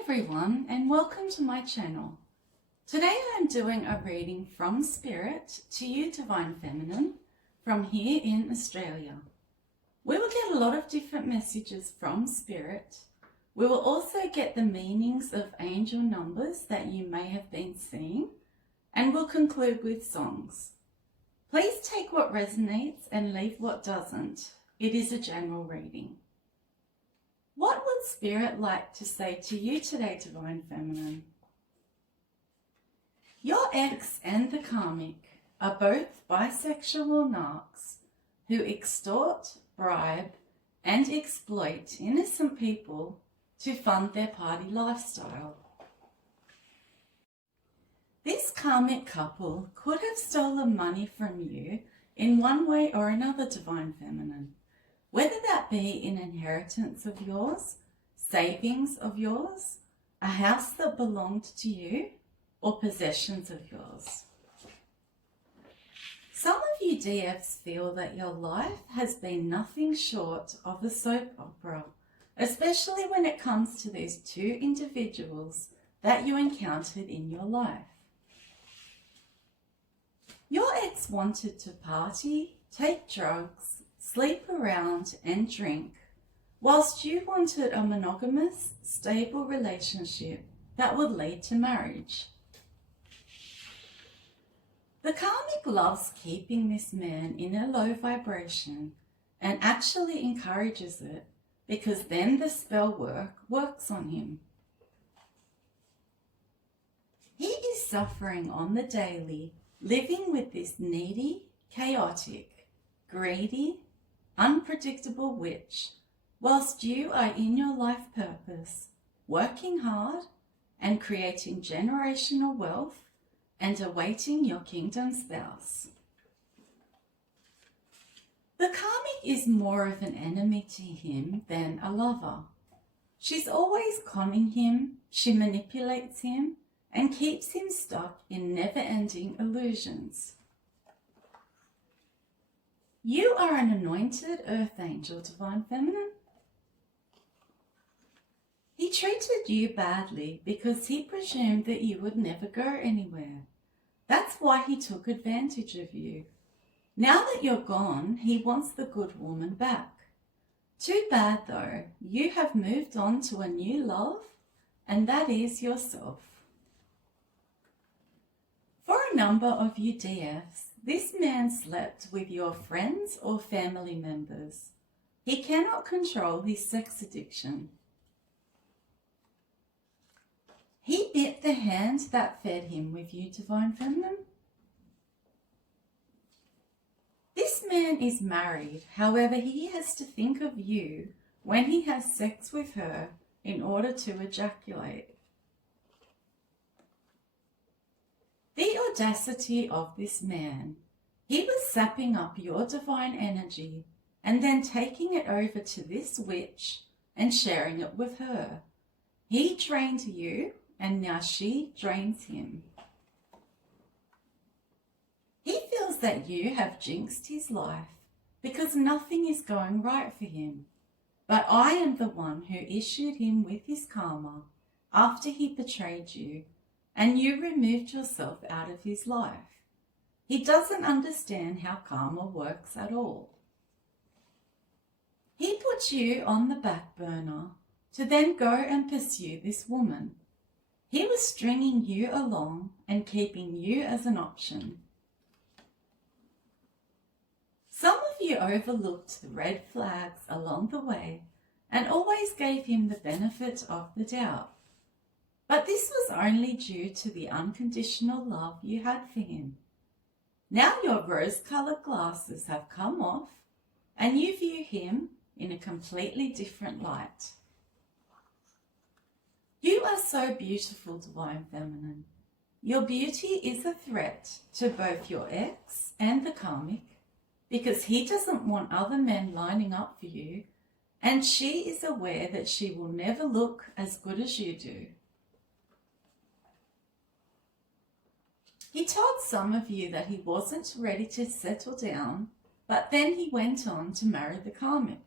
everyone, and welcome to my channel. Today I'm doing a reading from Spirit to you, Divine Feminine, from here in Australia. We will get a lot of different messages from Spirit. We will also get the meanings of angel numbers that you may have been seeing, and we'll conclude with songs. Please take what resonates and leave what doesn't. It is a general reading. What would Spirit like to say to you today, Divine Feminine? Your ex and the Karmic are both bisexual narcs who extort, bribe, and exploit innocent people to fund their party lifestyle. This Karmic couple could have stolen money from you in one way or another, Divine Feminine. Whether that be an inheritance of yours, savings of yours, a house that belonged to you, or possessions of yours. Some of you DFs feel that your life has been nothing short of a soap opera, especially when it comes to these two individuals that you encountered in your life. Your ex wanted to party, take drugs, sleep around and drink, whilst you wanted a monogamous, stable relationship that would lead to marriage. The Karmic loves keeping this man in a low vibration and actually encourages it because then the spell works on him. He is suffering on the daily, living with this needy, chaotic, greedy, unpredictable witch, whilst you are in your life purpose, working hard and creating generational wealth and awaiting your kingdom spouse. The Karmic is more of an enemy to him than a lover. She's always conning him, she manipulates him, and keeps him stuck in never-ending illusions. You are an anointed earth angel, Divine Feminine. He treated you badly because he presumed that you would never go anywhere. That's why he took advantage of you. Now that you're gone, he wants the good woman back. Too bad though, you have moved on to a new love, and that is yourself. For a number of you DFs, this man slept with your friends or family members. He cannot control his sex addiction. He bit the hand that fed him with you, Divine Feminine. This man is married, however, he has to think of you when he has sex with her in order to ejaculate. The audacity of this man. He was sapping up your divine energy and then taking it over to this witch and sharing it with her. He drained you and now she drains him. He feels that you have jinxed his life because nothing is going right for him. But I am the one who issued him with his karma after he betrayed you and you removed yourself out of his life. He doesn't understand how karma works at all. He put you on the back burner to then go and pursue this woman. He was stringing you along and keeping you as an option. Some of you overlooked the red flags along the way and always gave him the benefit of the doubt. But this was only due to the unconditional love you had for him. Now your rose-coloured glasses have come off and you view him in a completely different light. You are so beautiful, Divine Feminine. Your beauty is a threat to both your ex and the Karmic because he doesn't want other men lining up for you and she is aware that she will never look as good as you do. He told some of you that he wasn't ready to settle down, but then he went on to marry the Karmic.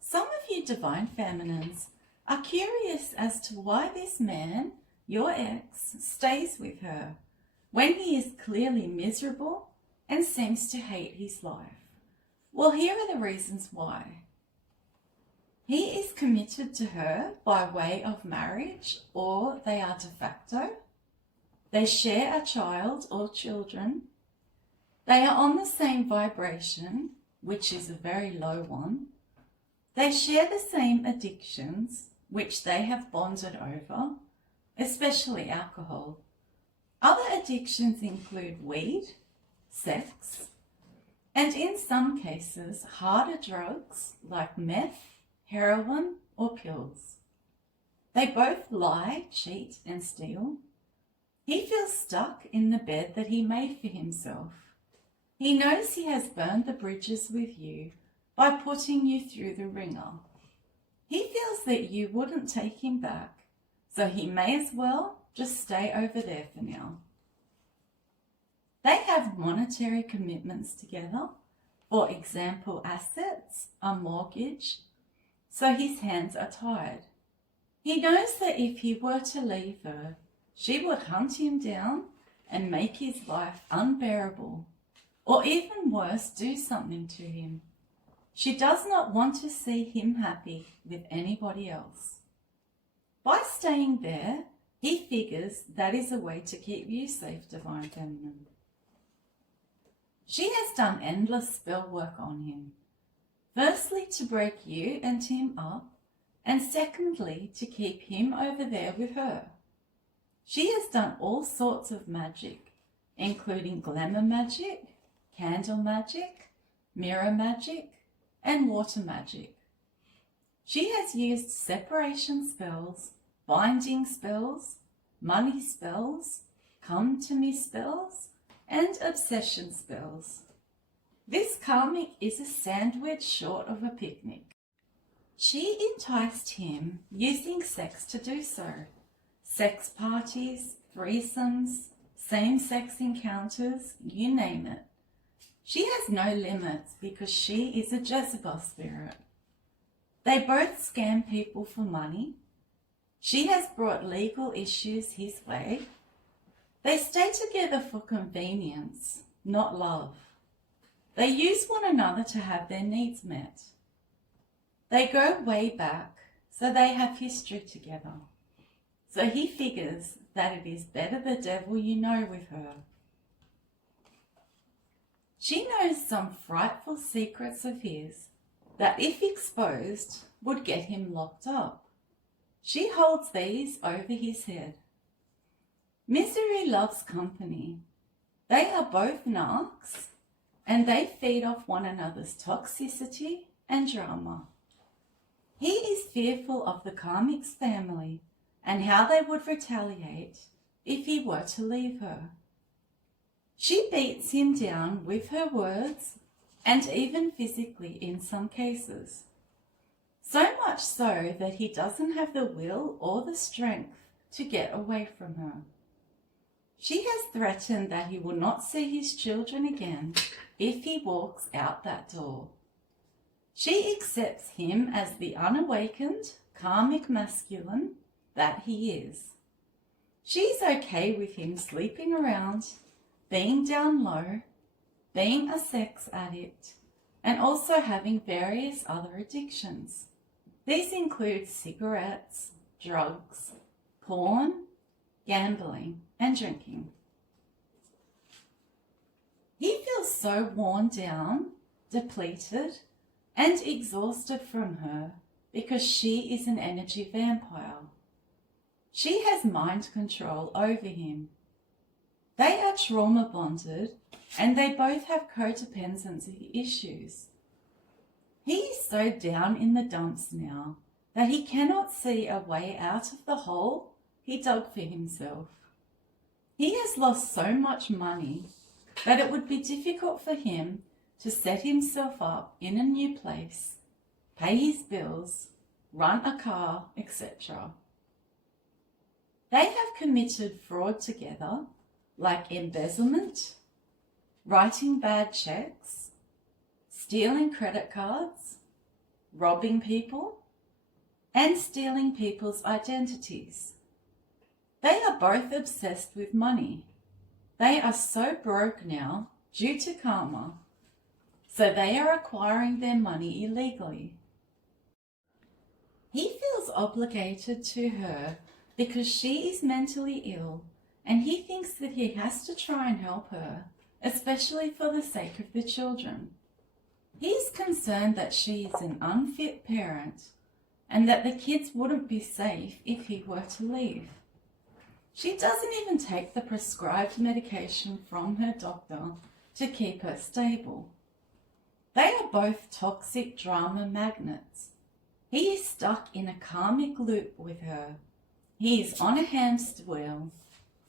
Some of you divine feminines are curious as to why this man, your ex, stays with her when he is clearly miserable and seems to hate his life. Well, here are the reasons why. He is committed to her by way of marriage, or they are de facto. They share a child or children. They are on the same vibration, which is a very low one. They share the same addictions, which they have bonded over, especially alcohol. Other addictions include weed, sex, and in some cases, harder drugs like meth, heroin, or pills. They both lie, cheat, and steal. He feels stuck in the bed that he made for himself. He knows he has burned the bridges with you by putting you through the ringer. He feels that you wouldn't take him back, so he may as well just stay over there for now. They have monetary commitments together, for example, assets, a mortgage, so his hands are tied. He knows that if he were to leave her, she would hunt him down and make his life unbearable, or even worse, do something to him. She does not want to see him happy with anybody else. By staying there, he figures that is a way to keep you safe, Divine Feminine. She has done endless spell work on him. Firstly, to break you and him up, and secondly, to keep him over there with her. She has done all sorts of magic, including glamour magic, candle magic, mirror magic, and water magic. She has used separation spells, binding spells, money spells, come to me spells, and obsession spells. This karmic is a sandwich short of a picnic. She enticed him using sex to do so. Sex parties, threesomes, same-sex encounters, you name it. She has no limits because she is a Jezebel spirit. They both scam people for money. She has brought legal issues his way. They stay together for convenience, not love. They use one another to have their needs met. They go way back, so they have history together. So he figures that it is better the devil you know with her. She knows some frightful secrets of his that, if exposed, would get him locked up. She holds these over his head. Misery loves company. They are both narcs, and they feed off one another's toxicity and drama. He is fearful of the karmic's family and how they would retaliate if he were to leave her. She beats him down with her words and even physically in some cases. So much so that he doesn't have the will or the strength to get away from her. She has threatened that he will not see his children again if he walks out that door. She accepts him as the unawakened, karmic masculine that he is. She's okay with him sleeping around, being down low, being a sex addict, and also having various other addictions. These include cigarettes, drugs, porn, gambling, and drinking. He feels so worn down, depleted, and exhausted from her because she is an energy vampire. She has mind control over him. They are trauma bonded and they both have codependency issues. He is so down in the dumps now that he cannot see a way out of the hole he dug for himself. He has lost so much money that it would be difficult for him to set himself up in a new place, pay his bills, run a car, etc. They have committed fraud together, like embezzlement, writing bad checks, stealing credit cards, robbing people, and stealing people's identities. They are both obsessed with money. They are so broke now due to karma, so they are acquiring their money illegally. He feels obligated to her because she is mentally ill, and he thinks that he has to try and help her, especially for the sake of the children. He is concerned that she is an unfit parent and that the kids wouldn't be safe if he were to leave. She doesn't even take the prescribed medication from her doctor to keep her stable. They are both toxic drama magnets. He is stuck in a karmic loop with her. He is on a hamster wheel,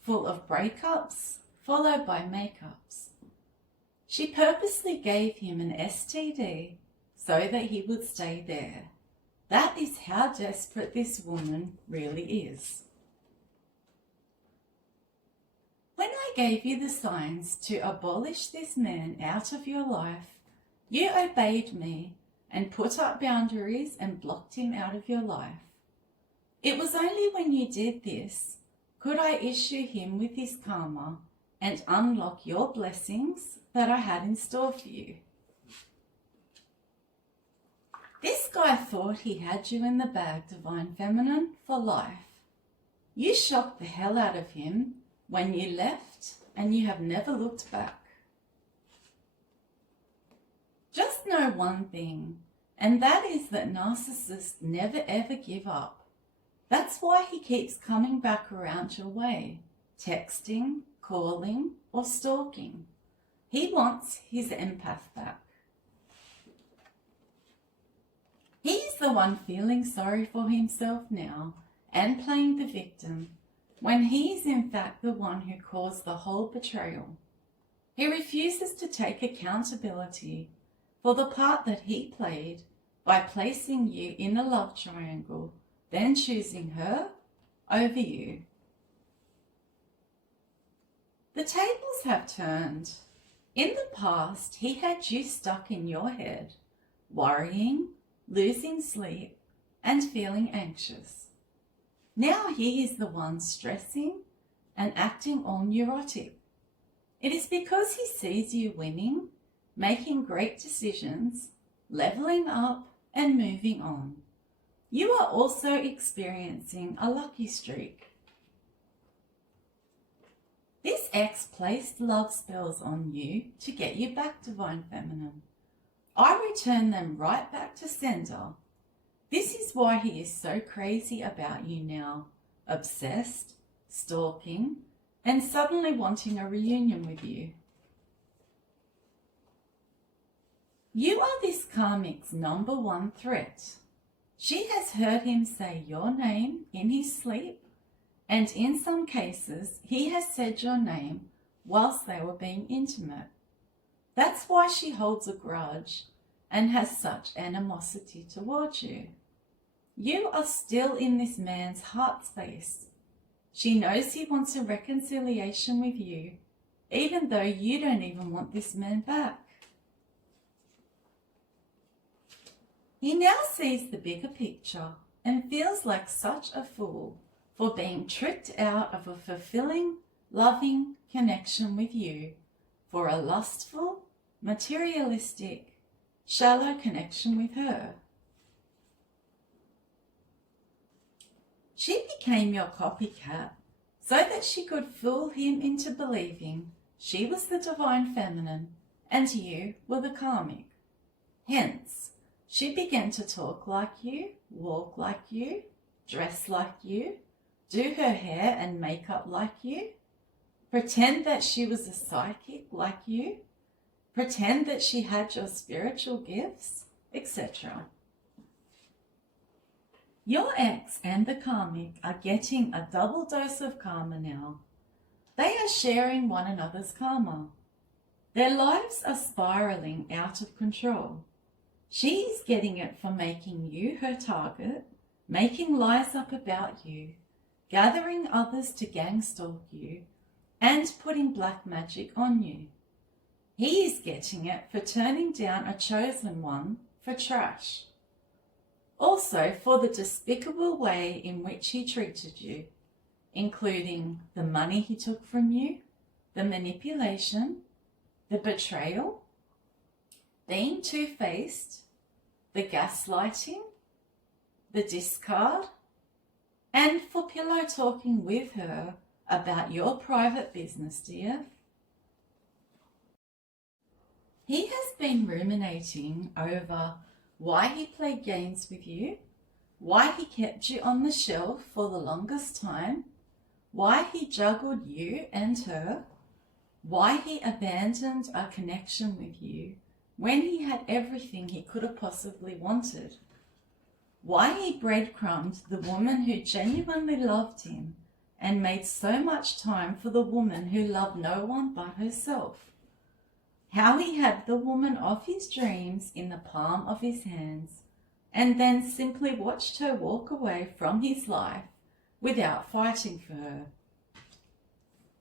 full of breakups, followed by makeups. She purposely gave him an STD so that he would stay there. That is how desperate this woman really is. When I gave you the signs to abolish this man out of your life, you obeyed me and put up boundaries and blocked him out of your life. It was only when you did this could I issue him with his karma and unlock your blessings that I had in store for you. This guy thought he had you in the bag, Divine Feminine, for life. You shocked the hell out of him when you left, and you have never looked back. Just know one thing, and that is that narcissists never ever give up. That's why he keeps coming back around your way, texting, calling, or stalking. He wants his empath back. He's the one feeling sorry for himself now and playing the victim, when he is in fact the one who caused the whole betrayal. He refuses to take accountability for the part that he played by placing you in a love triangle, then choosing her over you. The tables have turned. In the past, he had you stuck in your head, worrying, losing sleep, and feeling anxious. Now he is the one stressing and acting all neurotic. It is because he sees you winning, making great decisions, leveling up, and moving on. You are also experiencing a lucky streak. This ex placed love spells on you to get you back, Divine Feminine. I return them right back to sender. This is why he is so crazy about you now, obsessed, stalking, and suddenly wanting a reunion with you. You are this karmic's number one threat. She has heard him say your name in his sleep, and in some cases he has said your name whilst they were being intimate. That's why she holds a grudge and has such animosity towards you. You are still in this man's heart space. She knows he wants a reconciliation with you, even though you don't even want this man back. He now sees the bigger picture and feels like such a fool for being tricked out of a fulfilling, loving connection with you for a lustful, materialistic, shallow connection with her. She became your copycat so that she could fool him into believing she was the Divine Feminine and you were the Karmic. Hence, she began to talk like you, walk like you, dress like you, do her hair and makeup like you, pretend that she was a psychic like you, pretend that she had your spiritual gifts, etc. Your ex and the Karmic are getting a double dose of karma now. They are sharing one another's karma. Their lives are spiraling out of control. She is getting it for making you her target, making lies up about you, gathering others to gang stalk you, and putting black magic on you. He is getting it for turning down a chosen one for trash. Also for the despicable way in which he treated you, including the money he took from you, the manipulation, the betrayal, being two-faced, the gaslighting, the discard, and for pillow talking with her about your private business, dear. He has been ruminating over why he played games with you, why he kept you on the shelf for the longest time, why he juggled you and her, why he abandoned a connection with you when he had everything he could have possibly wanted, why he breadcrumbed the woman who genuinely loved him and made so much time for the woman who loved no one but herself, how he had the woman of his dreams in the palm of his hands and then simply watched her walk away from his life without fighting for her,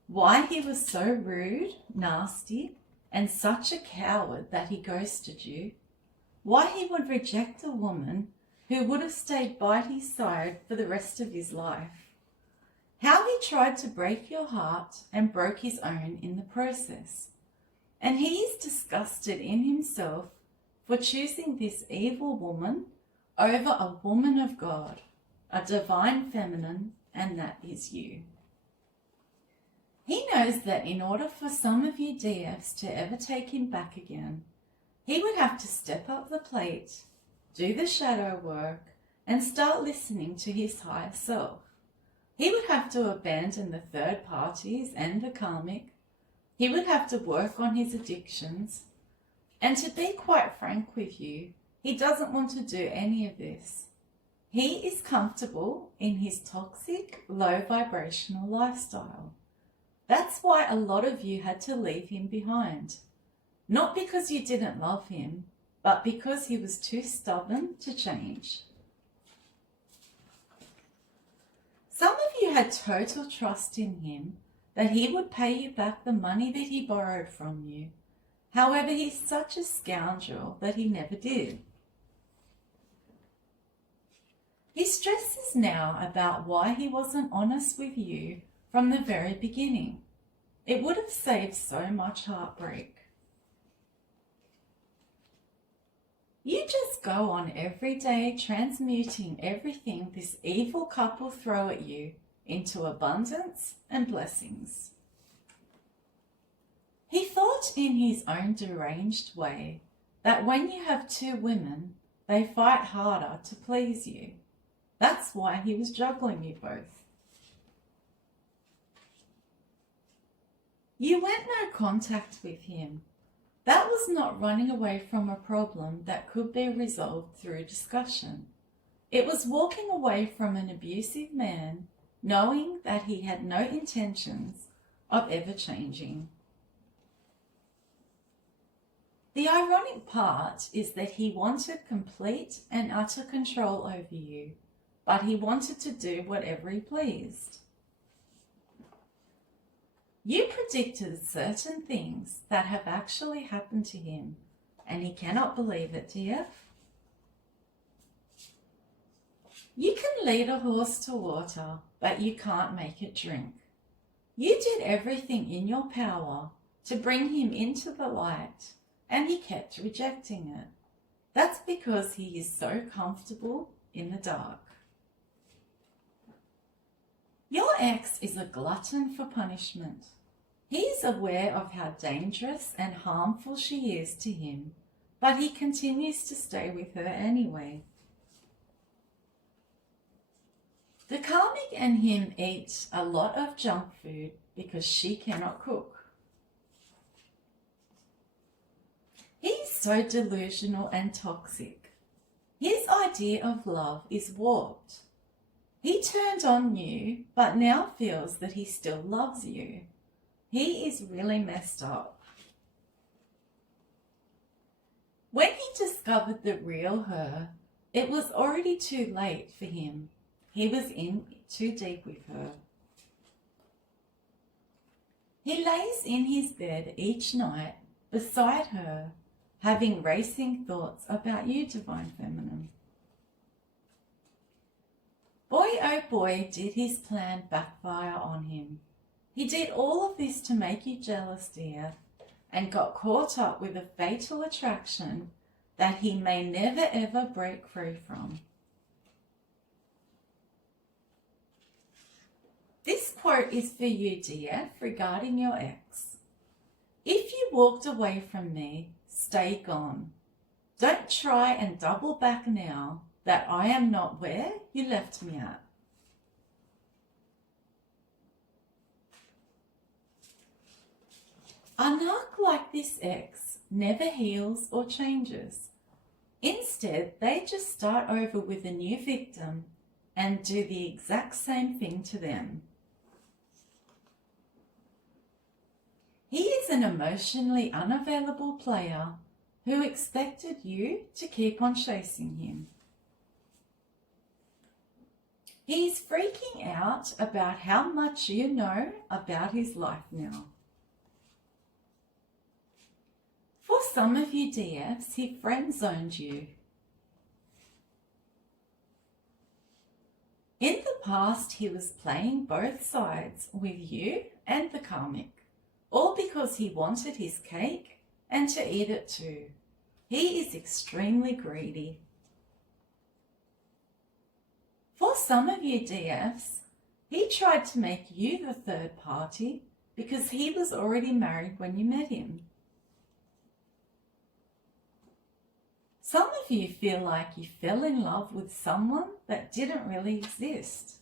why he was so rude, nasty, and such a coward that he ghosted you, why he would reject a woman who would have stayed by his side for the rest of his life, how he tried to break your heart and broke his own in the process. And he is disgusted in himself for choosing this evil woman over a woman of God, a divine feminine, and that is you. He knows that in order for some of you DFs to ever take him back again, he would have to step up the plate, do the shadow work, and start listening to his higher self. He would have to abandon the third parties and the karmic. He would have to work on his addictions. And to be quite frank with you, he doesn't want to do any of this. He is comfortable in his toxic, low vibrational lifestyle. That's why a lot of you had to leave him behind. Not because you didn't love him, but because he was too stubborn to change. Some of you had total trust in him that he would pay you back the money that he borrowed from you. However, he's such a scoundrel that he never did. He stresses now about why he wasn't honest with you from the very beginning. It would have saved so much heartbreak. You just go on every day transmuting everything this evil couple throw at you into abundance and blessings. He thought in his own deranged way that when you have two women, they fight harder to please you. That's why he was juggling you both. You went no contact with him. That was not running away from a problem that could be resolved through discussion. It was walking away from an abusive man, knowing that he had no intentions of ever changing. The ironic part is that he wanted complete and utter control over you, but he wanted to do whatever he pleased. You predicted certain things that have actually happened to him, and he cannot believe it, dear. You can lead a horse to water, but you can't make it drink. You did everything in your power to bring him into the light, and he kept rejecting it. That's because he is so comfortable in the dark. Your ex is a glutton for punishment. He is aware of how dangerous and harmful she is to him, but he continues to stay with her anyway. The karmic and him eat a lot of junk food because she cannot cook. He is so delusional and toxic. His idea of love is warped. He turned on you, but now feels that he still loves you. He is really messed up. When he discovered the real her, it was already too late for him. He was in too deep with her. He lays in his bed each night beside her, having racing thoughts about you, Divine Feminine. boy, did his plan backfire on him. He did all of this to make you jealous, dear, and got caught up with a fatal attraction that he may never ever break free from. This quote is for you, DF, regarding your ex. If you walked away from me, stay gone. Don't try and double back now that I am not where you left me at. A narc like this ex never heals or changes. Instead, they just start over with a new victim and do the exact same thing to them. He is an emotionally unavailable player who expected you to keep on chasing him. He's freaking out about how much you know about his life now. For some of you DFs, he friend-zoned you. In the past, he was playing both sides with you and the karmic, all because he wanted his cake and to eat it too. He is extremely greedy. For some of you DFs, he tried to make you the third party because he was already married when you met him. Some of you feel like you fell in love with someone that didn't really exist.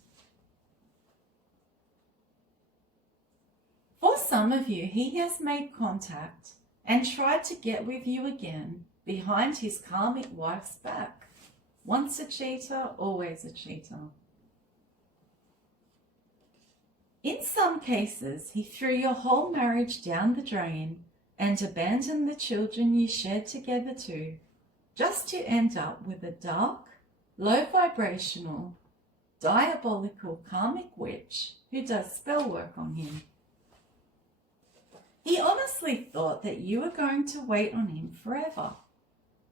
For some of you, he has made contact and tried to get with you again behind his karmic wife's back. Once a cheater, always a cheater. In some cases, he threw your whole marriage down the drain and abandoned the children you shared together too, just to end up with a dark, low vibrational, diabolical karmic witch who does spell work on him. He honestly thought that you were going to wait on him forever.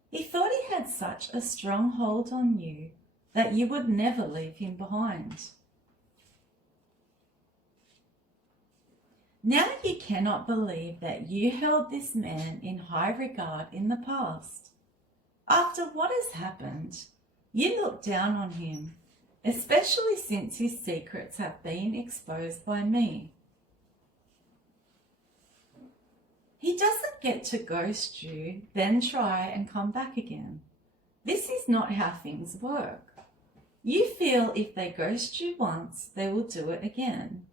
He thought he had such a strong hold on you that you would never leave him behind. Now you cannot believe that you held this man in high regard in the past. After what has happened, you look down on him, especially since his secrets have been exposed by me. He doesn't get to ghost you, then try and come back again. This is not how things work. You feel if they ghost you once, they will do it again.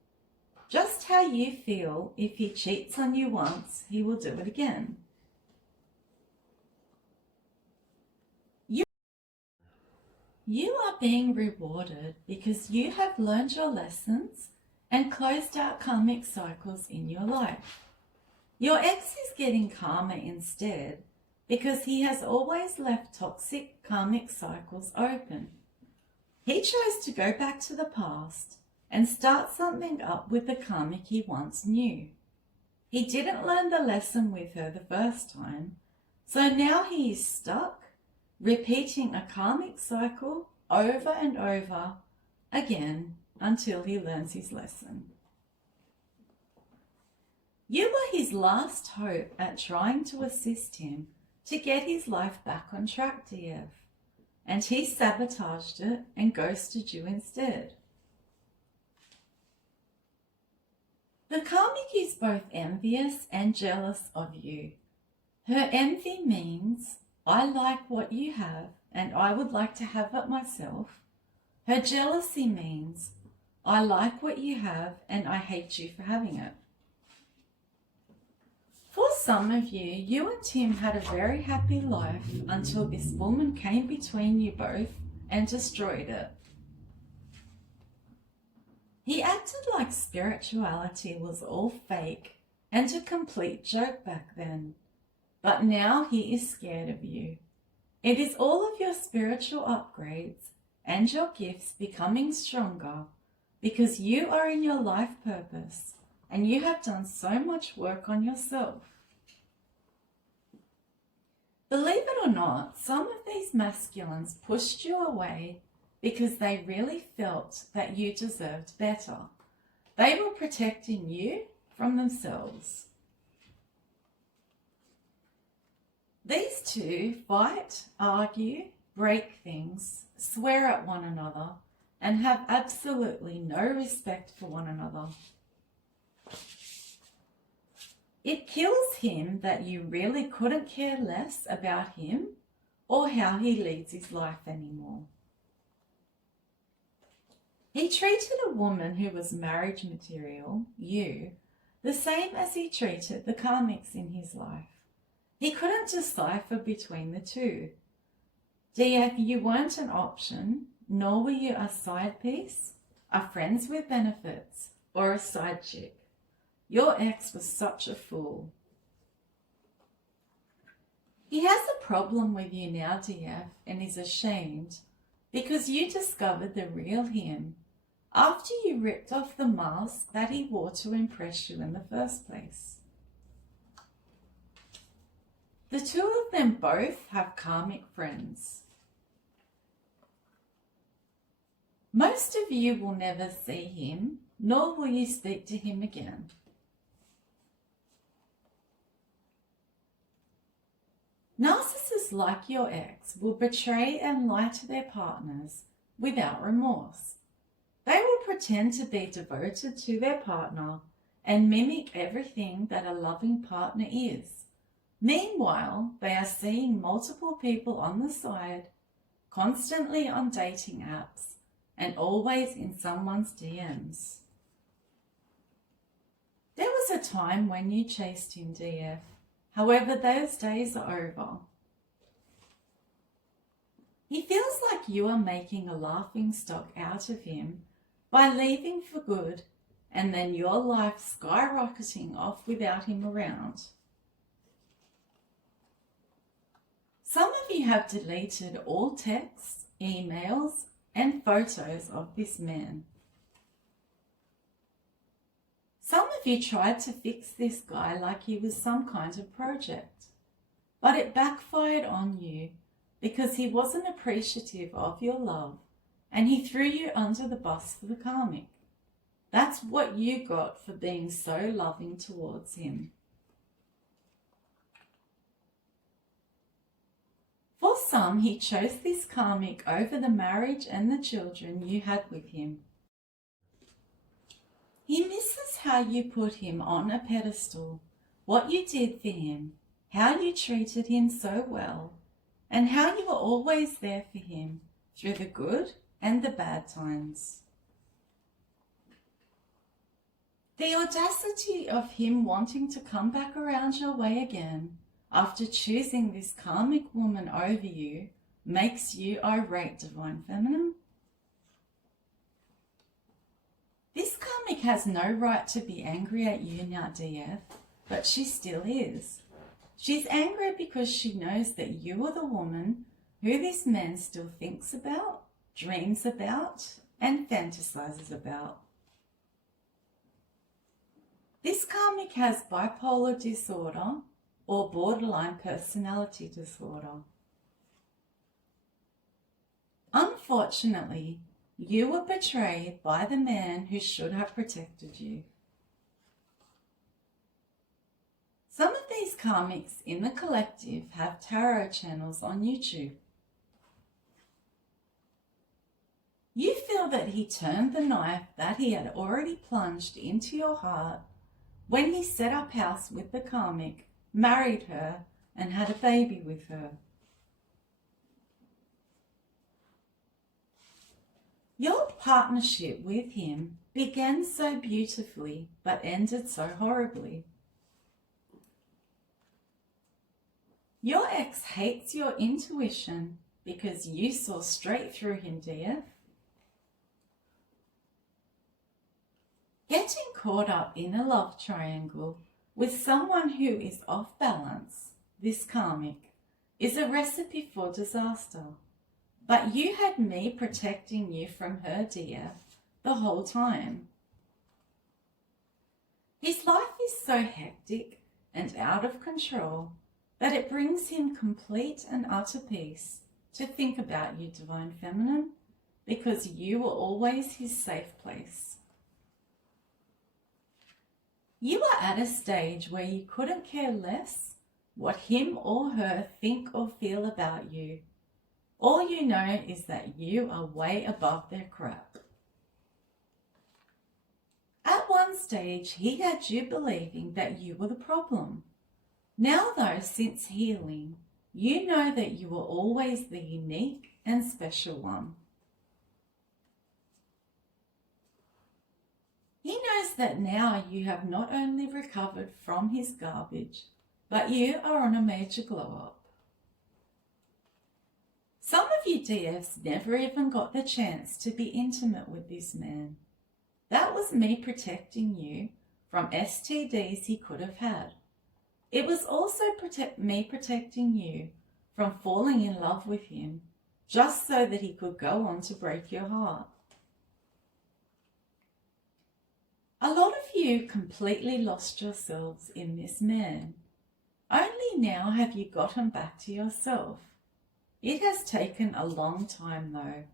Just how you feel if he cheats on you once, he will do it again. You are being rewarded because you have learned your lessons and closed out karmic cycles in your life. Your ex is getting karma instead because he has always left toxic karmic cycles open. He chose to go back to the past and start something up with the karmic he once knew. He didn't learn the lesson with her the first time, so now he is stuck repeating a karmic cycle over and over again until he learns his lesson. You were his last hope at trying to assist him to get his life back on track, DF, and he sabotaged it and ghosted you instead. The karmic is both envious and jealous of you. Her envy means, I like what you have and I would like to have it myself. Her jealousy means, I like what you have and I hate you for having it. For some of you, you and Tim had a very happy life until this woman came between you both and destroyed it. He acted like spirituality was all fake and a complete joke back then. But now he is scared of you. It is all of your spiritual upgrades and your gifts becoming stronger because you are in your life purpose and you have done so much work on yourself. Believe it or not, some of these masculines pushed you away because they really felt that you deserved better. They were protecting you from themselves. These two fight, argue, break things, swear at one another, and have absolutely no respect for one another. It kills him that you really couldn't care less about him or how he leads his life anymore. He treated a woman who was marriage material, you, the same as he treated the karmics in his life. He couldn't decipher between the two. DF, you weren't an option, nor were you a side piece, a friends with benefits, or a side chick. Your ex was such a fool. He has a problem with you now, DF, and is ashamed because you discovered the real him after you ripped off the mask that he wore to impress you in the first place. The two of them both have karmic friends. Most of you will never see him, nor will you speak to him again. Narcissists like your ex will betray and lie to their partners without remorse. They will pretend to be devoted to their partner and mimic everything that a loving partner is. Meanwhile, they are seeing multiple people on the side, constantly on dating apps, and always in someone's DMs. There was a time when you chased him, DF. However, those days are over. He feels like you are making a laughing stock out of him by leaving for good, and then your life skyrocketing off without him around. Some of you have deleted all texts, emails, and photos of this man. Some of you tried to fix this guy like he was some kind of project, but it backfired on you because he wasn't appreciative of your love and he threw you under the bus for the karmic. That's what you got for being so loving towards him. For some, he chose this karmic over the marriage and the children you had with him. He misses how you put him on a pedestal, what you did for him, how you treated him so well, and how you were always there for him through the good and the bad times. The audacity of him wanting to come back around your way again after choosing this karmic woman over you makes you irate, Divine Feminine. This karmic has no right to be angry at you now, DF, but she still is. She's angry because she knows that you are the woman who this man still thinks about, dreams about, and fantasizes about. This karmic has bipolar disorder or borderline personality disorder. Unfortunately, you were betrayed by the man who should have protected you. Some of these karmics in the collective have tarot channels on YouTube. You feel that he turned the knife that he had already plunged into your heart when he set up house with the karmic, married her, and had a baby with her. Your partnership with him began so beautifully but ended so horribly. Your ex hates your intuition because you saw straight through him, DF. Getting caught up in a love triangle with someone who is off balance, this karmic, is a recipe for disaster. But you had me protecting you from her, DF, the whole time. His life is so hectic and out of control that it brings him complete and utter peace to think about you, Divine Feminine, because you were always his safe place. You are at a stage where you couldn't care less what him or her think or feel about you. All you know is that you are way above their crap. At one stage, he had you believing that you were the problem. Now though, since healing, you know that you were always the unique and special one. He knows that now you have not only recovered from his garbage, but you are on a major glow-up. Some of you DFs never even got the chance to be intimate with this man. That was me protecting you from STDs he could have had. It was also me protecting you from falling in love with him, just so that he could go on to break your heart. A lot of you completely lost yourselves in this man. Only now have you gotten back to yourself. It has taken a long time though.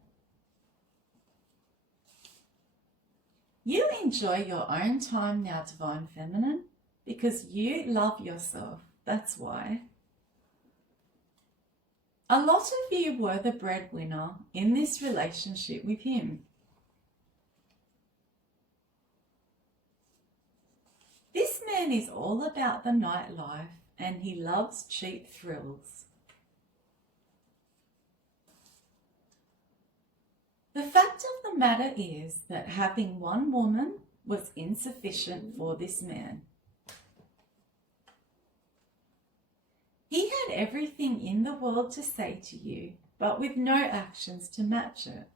You enjoy your own time now, Divine Feminine, because you love yourself. That's why. A lot of you were the breadwinner in this relationship with him. This man is all about the nightlife and he loves cheap thrills. The fact of the matter is that having one woman was insufficient for this man. He had everything in the world to say to you, but with no actions to match it.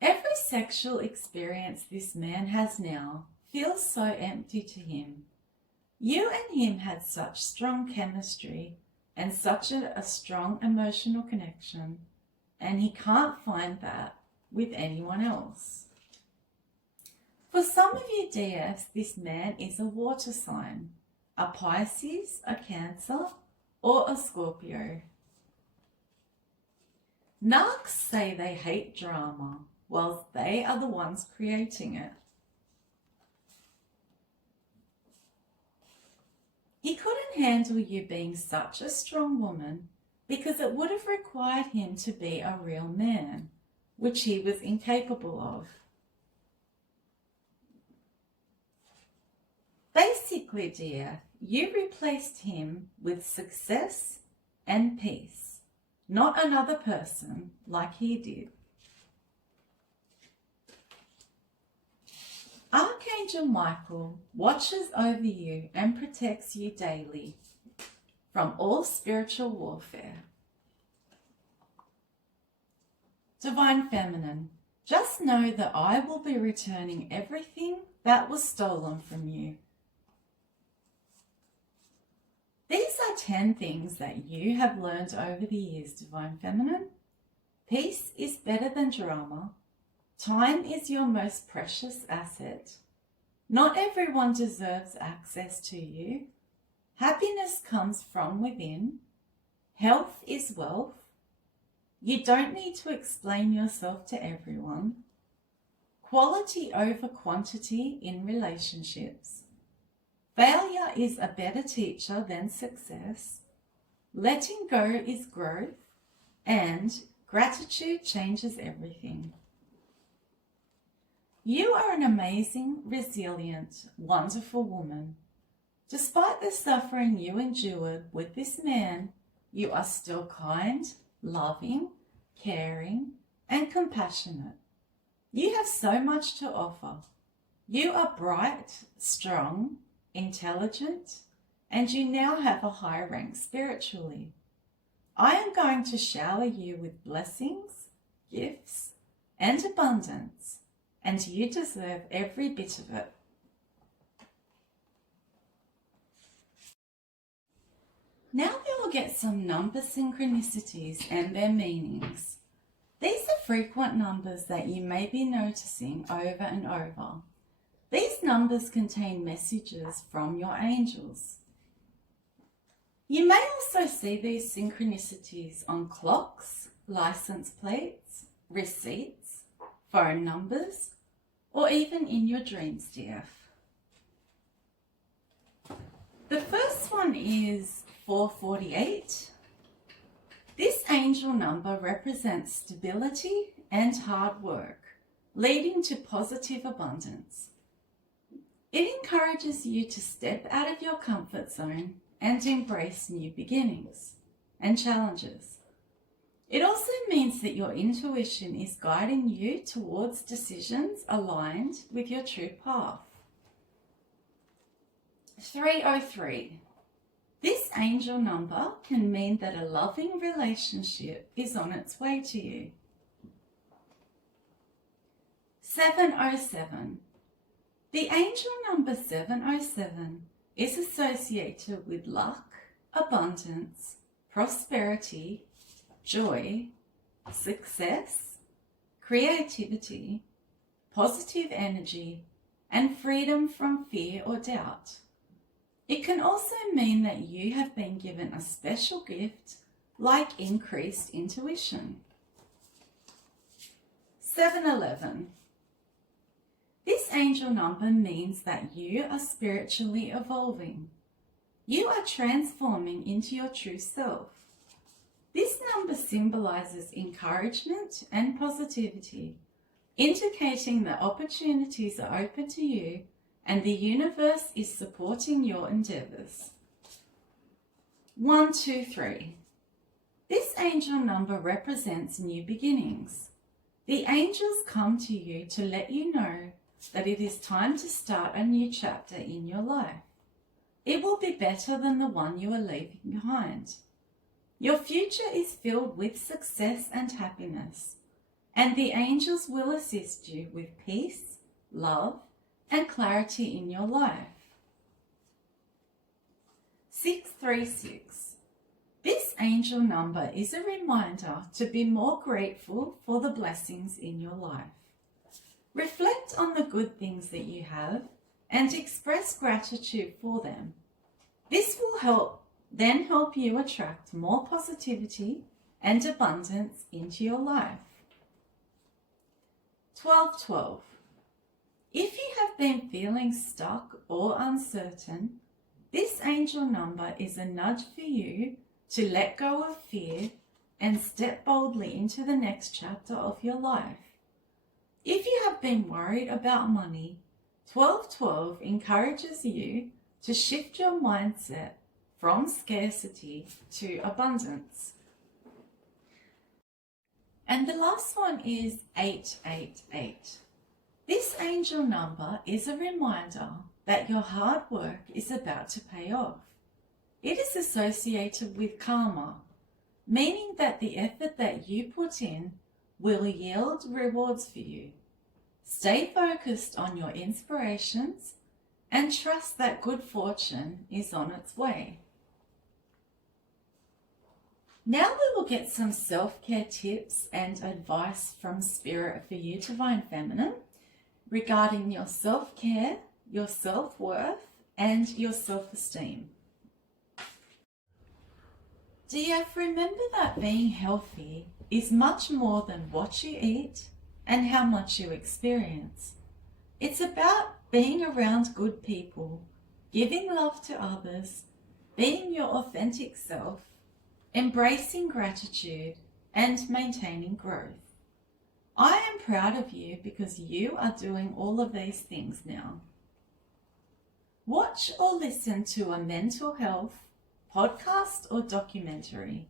Every sexual experience this man has now feels so empty to him. You and him had such strong chemistry and such a strong emotional connection, and he can't find that with anyone else. For some of you DFs, this man is a water sign, a Pisces, a Cancer, or a Scorpio. Narcs say they hate drama, whilst they are the ones creating it. He couldn't handle you being such a strong woman because it would have required him to be a real man, which he was incapable of. Basically, dear, you replaced him with success and peace, not another person like he did. Archangel Michael watches over you and protects you daily from all spiritual warfare. Divine Feminine, just know that I will be returning everything that was stolen from you. These are 10 things that you have learned over the years, Divine Feminine. Peace is better than drama. Time is your most precious asset. Not everyone deserves access to you. Happiness comes from within. Health is wealth. You don't need to explain yourself to everyone. Quality over quantity in relationships. Failure is a better teacher than success. Letting go is growth. And gratitude changes everything. You are an amazing, resilient, wonderful woman. Despite the suffering you endured with this man, you are still kind, loving, caring, and compassionate. You have so much to offer. You are bright, strong, intelligent, and you now have a high rank spiritually. I am going to shower you with blessings, gifts, and abundance, and you deserve every bit of it. Now we will get some number synchronicities and their meanings. These are frequent numbers that you may be noticing over and over. These numbers contain messages from your angels. You may also see these synchronicities on clocks, license plates, receipts, phone numbers, or even in your dreams, dear. The first one is 448. This angel number represents stability and hard work, leading to positive abundance. It encourages you to step out of your comfort zone and embrace new beginnings and challenges. It also means that your intuition is guiding you towards decisions aligned with your true path. 303. This angel number can mean that a loving relationship is on its way to you. 707. The angel number 707 is associated with luck, abundance, prosperity, joy, success, creativity, positive energy, and freedom from fear or doubt. It can also mean that you have been given a special gift like increased intuition. 711. This angel number means that you are spiritually evolving. You are transforming into your true self. This number symbolizes encouragement and positivity, indicating that opportunities are open to you and the universe is supporting your endeavors. 123. This angel number represents new beginnings. The angels come to you to let you know that it is time to start a new chapter in your life. It will be better than the one you are leaving behind. Your future is filled with success and happiness, and the angels will assist you with peace, love, and clarity in your life. 636. This angel number is a reminder to be more grateful for the blessings in your life. Reflect on the good things that you have and express gratitude for them. This will help you attract more positivity and abundance into your life. 1212. If you have been feeling stuck or uncertain, this angel number is a nudge for you to let go of fear and step boldly into the next chapter of your life. If you have been worried about money, 1212 encourages you to shift your mindset from scarcity to abundance. And the last one is 888. This angel number is a reminder that your hard work is about to pay off. It is associated with karma, meaning that the effort that you put in will yield rewards for you. Stay focused on your inspirations and trust that good fortune is on its way. Now we will get some self-care tips and advice from Spirit for you, Divine Feminine, regarding your self-care, your self-worth, and your self-esteem. DF, remember that being healthy is much more than what you eat and how much you experience. It's about being around good people, giving love to others, being your authentic self, embracing gratitude, and maintaining growth. I am proud of you because you are doing all of these things now. Watch or listen to a mental health podcast or documentary.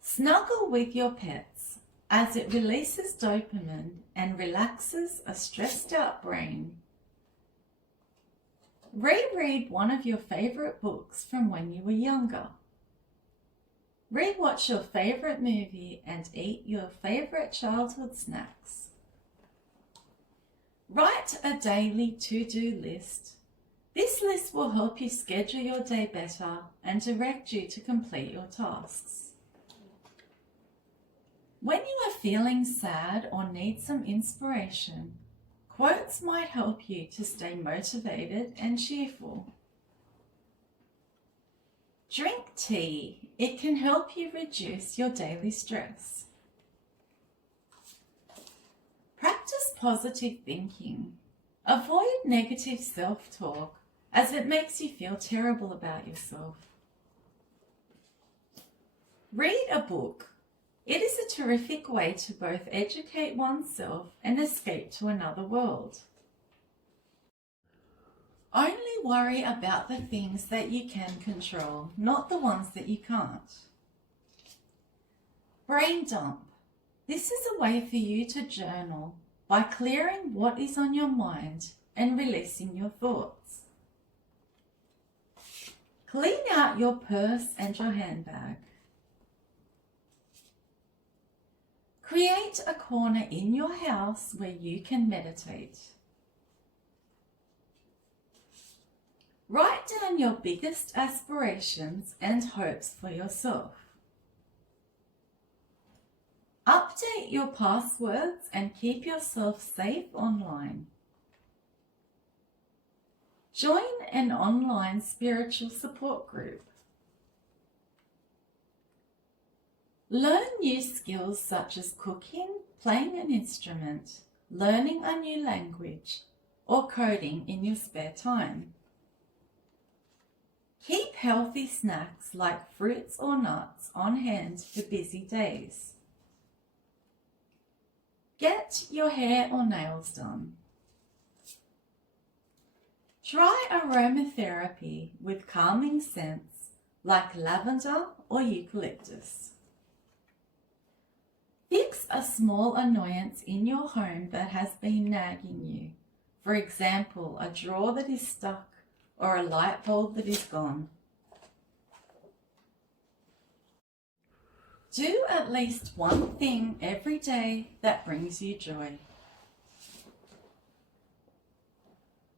Snuggle with your pets as it releases dopamine and relaxes a stressed out brain. Reread one of your favorite books from when you were younger. Rewatch your favorite movie and eat your favorite childhood snacks. Write a daily to-do list. This list will help you schedule your day better and direct you to complete your tasks. When you are feeling sad or need some inspiration, quotes might help you to stay motivated and cheerful. Drink tea. It can help you reduce your daily stress. Practice positive thinking. Avoid negative self-talk as it makes you feel terrible about yourself. Read a book. It is a terrific way to both educate oneself and escape to another world. Only worry about the things that you can control, not the ones that you can't. Brain dump. This is a way for you to journal by clearing what is on your mind and releasing your thoughts. Clean out your purse and your handbag. Create a corner in your house where you can meditate. Write down your biggest aspirations and hopes for yourself. Update your passwords and keep yourself safe online. Join an online spiritual support group. Learn new skills such as cooking, playing an instrument, learning a new language, or coding in your spare time. Keep healthy snacks like fruits or nuts on hand for busy days. Get your hair or nails done. Try aromatherapy with calming scents like lavender or eucalyptus. Fix a small annoyance in your home that has been nagging you. For example, a drawer that is stuck or a light bulb that is gone. Do at least one thing every day that brings you joy.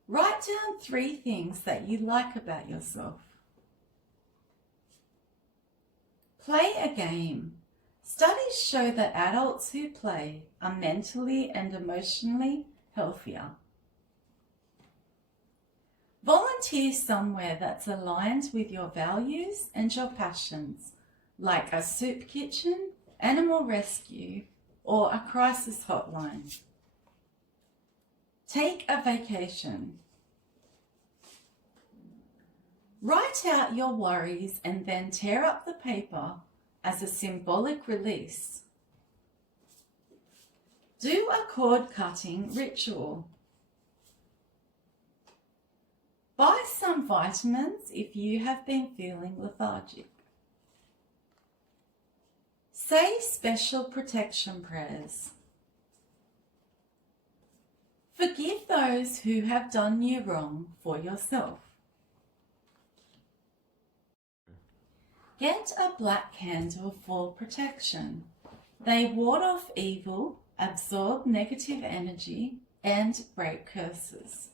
Write down 3 things that you like about yourself. Play a game. Studies show that adults who play are mentally and emotionally healthier. Volunteer somewhere that's aligned with your values and your passions, like a soup kitchen, animal rescue, or a crisis hotline. Take a vacation. Write out your worries and then tear up the paper as a symbolic release. Do a cord cutting ritual. Buy some vitamins if you have been feeling lethargic. Say special protection prayers. Forgive those who have done you wrong for yourself. Get a black candle for protection. They ward off evil, absorb negative energy, and break curses.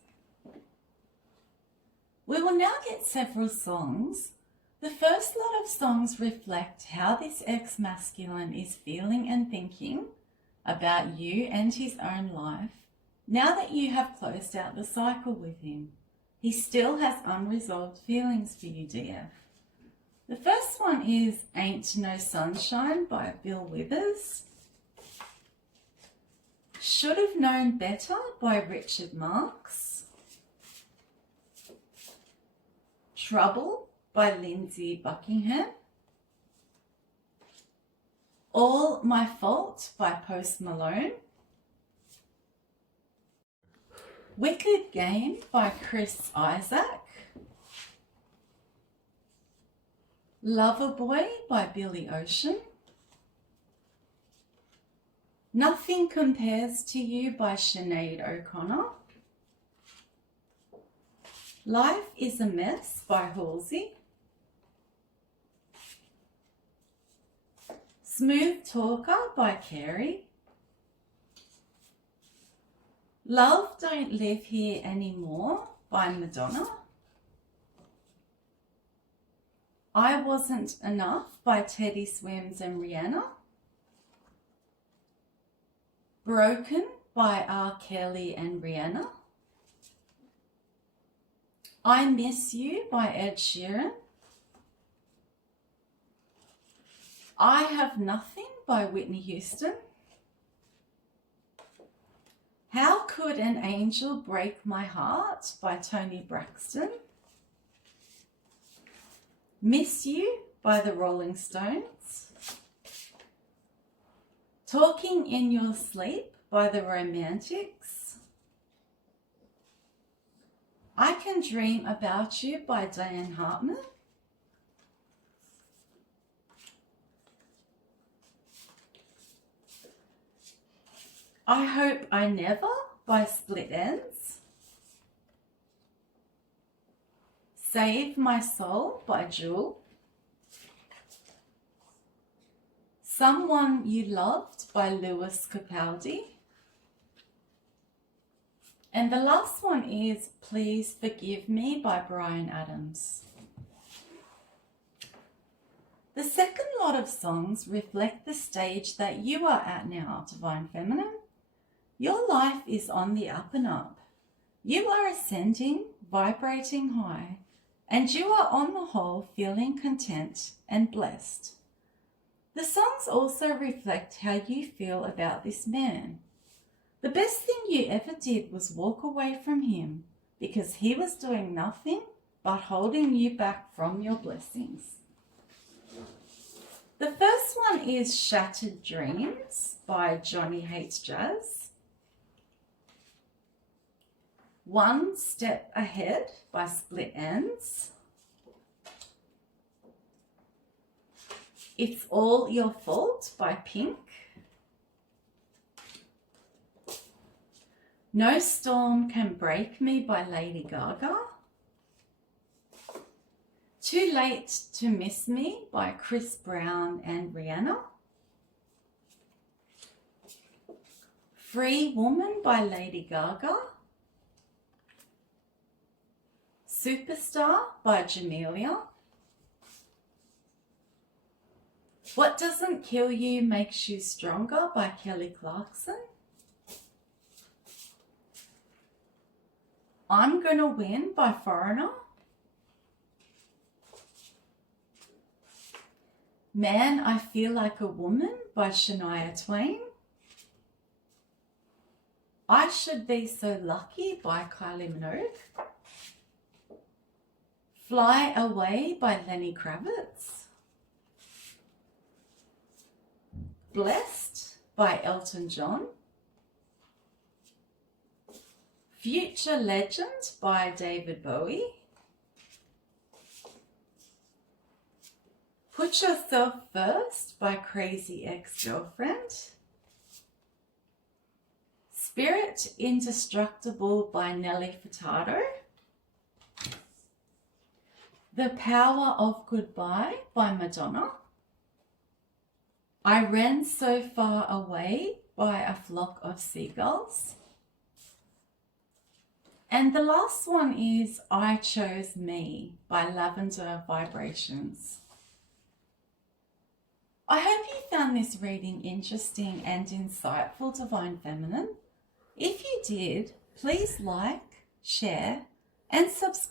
We will now get several songs. The first lot of songs reflect how this ex-masculine is feeling and thinking about you and his own life now that you have closed out the cycle with him. He still has unresolved feelings for you, DF. The first one is Ain't No Sunshine by Bill Withers. Should Have Known Better by Richard Marx. Trouble by Lindsay Buckingham. All My Fault by Post Malone. Wicked Game by Chris Isaac. Loverboy by Billy Ocean. Nothing Compares to You by Sinead O'Connor. Life is a Mess by Halsey. Smooth Talker by Carey. Love Don't Live Here Anymore by Madonna. I Wasn't Enough by Teddy Swims and Rihanna. Broken by R. Kelly and Rihanna. I Miss You by Ed Sheeran. I Have Nothing by Whitney Houston. How Could an Angel Break My Heart by Toni Braxton. Miss You by the Rolling Stones. Talking in Your Sleep by the Romantics. I Can Dream About You by Diane Hartman. I Hope I Never by Split Ends. Save My Soul by Jewel. Someone You Loved by Lewis Capaldi. And the last one is Please Forgive Me by Bryan Adams. The second lot of songs reflect the stage that you are at now, Divine Feminine. Your life is on the up and up. You are ascending, vibrating high, and you are on the whole feeling content and blessed. The songs also reflect how you feel about this man. The best thing you ever did was walk away from him because he was doing nothing but holding you back from your blessings. The first one is Shattered Dreams by Johnny Hates Jazz. One Step Ahead by Split Ends. It's All Your Fault by Pink. No Storm Can Break Me by Lady Gaga. Too Late to Miss Me by Chris Brown and Rihanna. Free Woman by Lady Gaga. Superstar by Jamelia. What Doesn't Kill You Makes You Stronger by Kelly Clarkson. I'm Gonna Win by Foreigner. Man, I Feel Like a Woman by Shania Twain. I Should Be So Lucky by Kylie Minogue. Fly Away by Lenny Kravitz. Blessed by Elton John. Future Legend by David Bowie. Put Yourself First by Crazy Ex-Girlfriend. Spirit Indestructible by Nelly Furtado. The Power of Goodbye by Madonna. I Ran So Far Away by A Flock of Seagulls. And the last one is I Chose Me by Lavender Vibrations. I hope you found this reading interesting and insightful, Divine Feminine. If you did, please like, share, and subscribe.